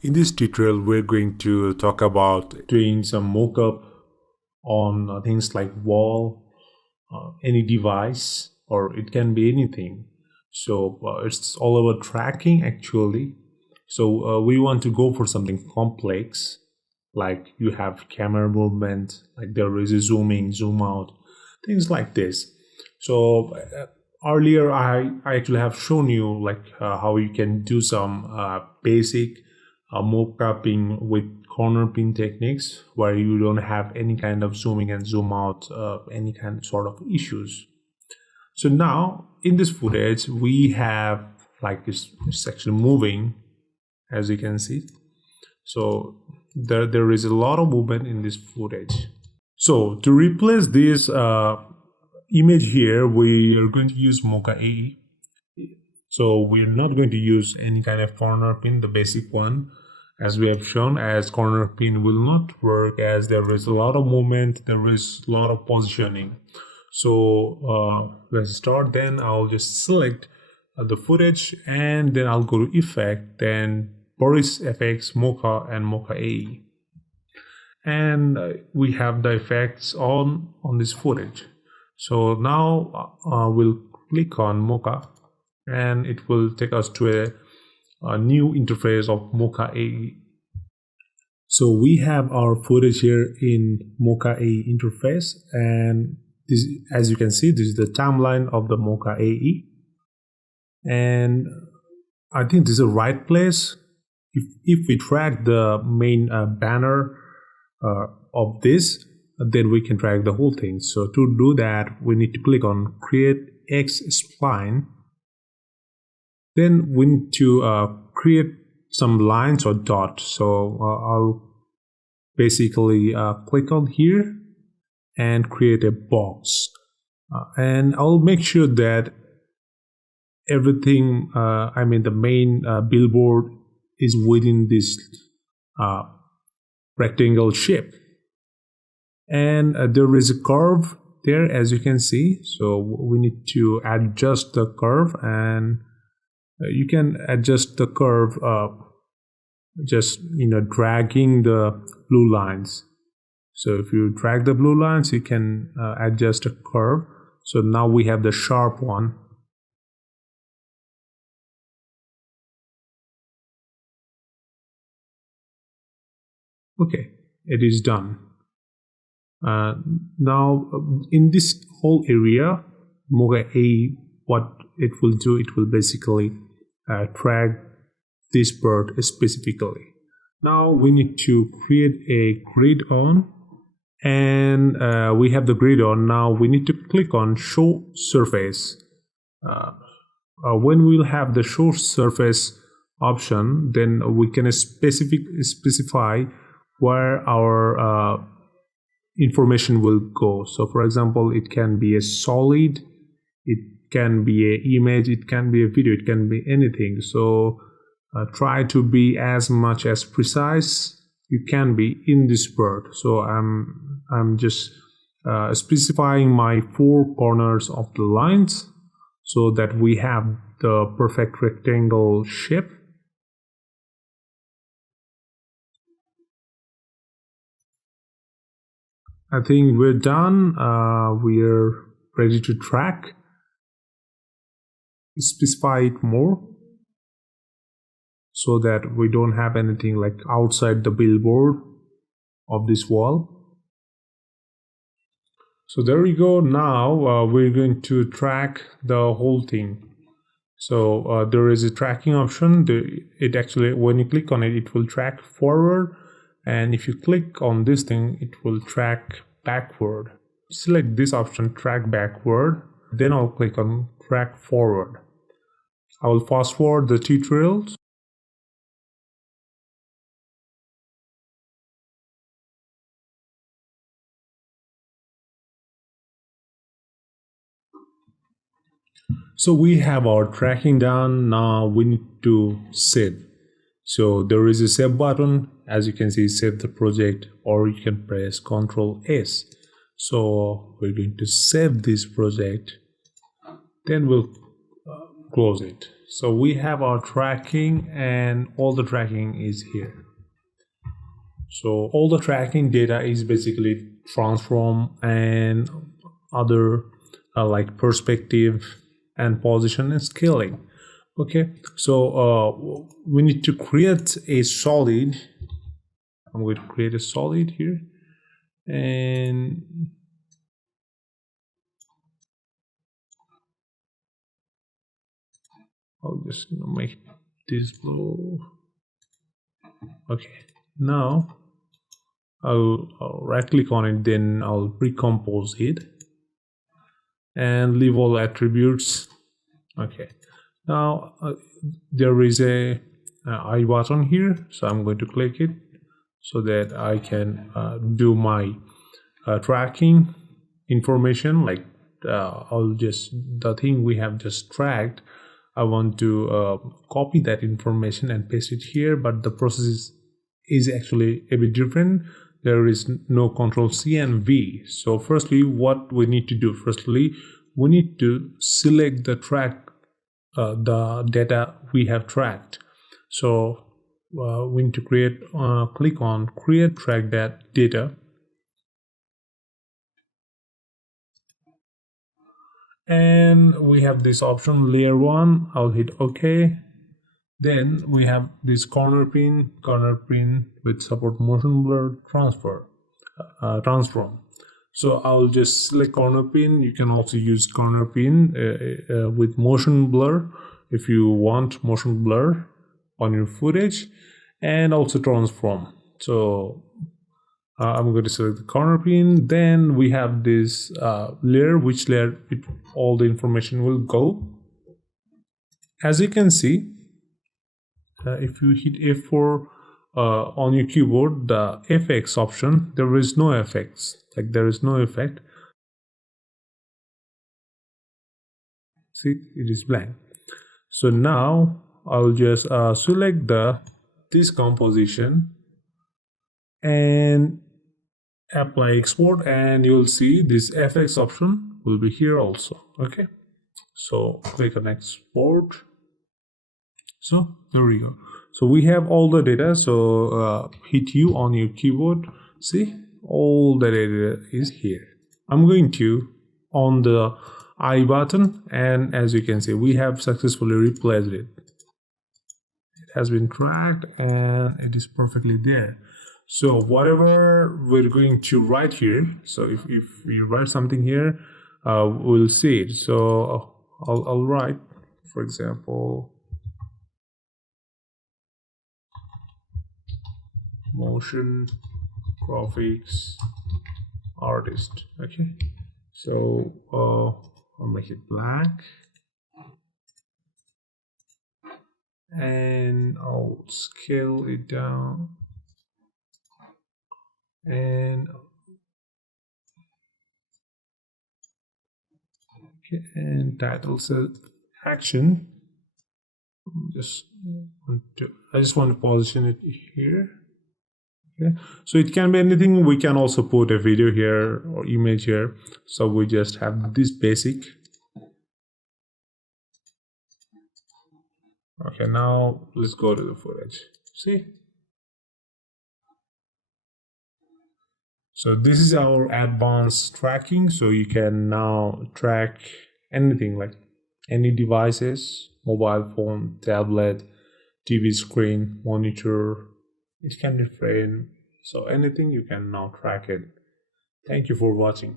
In this tutorial, we're going to talk about doing some mockup on things like wall, any device, or it can be anything. So it's all about tracking actually. So we want to go for something complex, like you have camera movement, like there is a zoom in, zoom out, things like this. So earlier I actually have shown you like how you can do some basic mockupping with corner pin techniques where you don't have any kind of zooming and zoom out, any kind of sort of issues. So now in this footage we have like this section moving, as you can see. So there is a lot of movement in this footage. So to replace this image here, we are going to use Mocha AE. So we're not going to use any kind of corner pin, the basic one, as we have shown, as corner pin will not work as there is a lot of movement, there is a lot of positioning. So let's start. Then I'll just select the footage and then I'll go to effect, then Boris FX, Mocha and Mocha AE. And we have the effects on this footage. So now we'll click on Mocha and it will take us to a new interface of Mocha AE. So we have our footage here in Mocha AE interface, and this, as you can see, this is the timeline of the Mocha AE. And I think this is the right place. If we track the main banner of this, then we can track the whole thing. So to do that, we need to click on Create X Spline. Then we need to create some lines or dots. So I'll basically click on here and create a box. And I'll make sure that everything, the main billboard is within this rectangle shape. And there is a curve there, as you can see. So we need to adjust the curve, and you can adjust the curve just dragging the blue lines. So if you drag the blue lines, you can adjust the curve. So now we have the sharp one. Okay, it is done. Now in this whole area, Mocha AE, what it will do, it will basically track this bird specifically. Now we need to create a grid on, and we have the grid on. Now we need to click on show surface. When we'll have the show surface option, then we can specify where our information will go. So for example, it can be a solid, it can be an image, it can be a video, it can be anything. So try to be as much as precise you can be in this bird. So I'm just specifying my four corners of the lines so that we have the perfect rectangle shape. I think we're done. We're ready to track. Specify it more so that we don't have anything like outside the billboard of this wall. So there we go. Now we're going to track the whole thing. So there is a tracking option. It actually, when you click on it, it will track forward. And if you click on this thing, it will track backward. Select this option, track backward. Then I'll click on track forward. I will fast forward the tutorials. So we have our tracking done. Now we need to save. So there is a save button. As you can see, save the project, or you can press Ctrl S. So we're going to save this project. Then we'll close it. So we have our tracking, and all the tracking is here. So all the tracking data is basically transform and other like perspective and position and scaling. Okay, so we need to create a solid. I'm going to create a solid here, and I'll just make this blue. Okay, now I'll right click on it, then I'll recompose it and leave all attributes. Okay, now there is a I button here, so I'm going to click it so that I can do my tracking information. Like I'll just the thing we have just tracked, I want to copy that information and paste it here, but the process is actually a bit different. There is no control C and V. So firstly, what we need to do, firstly we need to select the the data we have tracked. So we need to create click on create track that data, and we have this option layer 1. I'll hit OK. Then we have this corner pin with support motion blur transform. So I'll just select corner pin. You can also use corner pin with motion blur if you want motion blur on your footage, and also transform. So I'm going to select the corner pin. Then we have this layer, which layer all the information will go. As you can see, if you hit F4 on your keyboard, the FX option, there is no effects. Like there is no effect. See, it is blank. So now I'll just select this composition and apply export, and you'll see this FX option will be here also. Okay, so click on export. So there we go. So we have all the data. So hit U on your keyboard. See, all the data is here. I'm going to on the I button, and as you can see, we have successfully replaced it. It has been tracked and it is perfectly there. So whatever we're going to write here, so if we write something here, we'll see it. So I'll write, for example, motion graphics artist. Okay, so I'll make it black, and I'll scale it down, and okay, and title says action. I just want to position it here. Okay, so it can be anything. We can also put a video here or image here. So we just have this basic. Okay, now let's go to the footage. See, so this is our advanced tracking. So you can now track anything, like any devices, mobile phone, tablet, TV screen, monitor. It can be frame. So anything, you can now track it. Thank you for watching.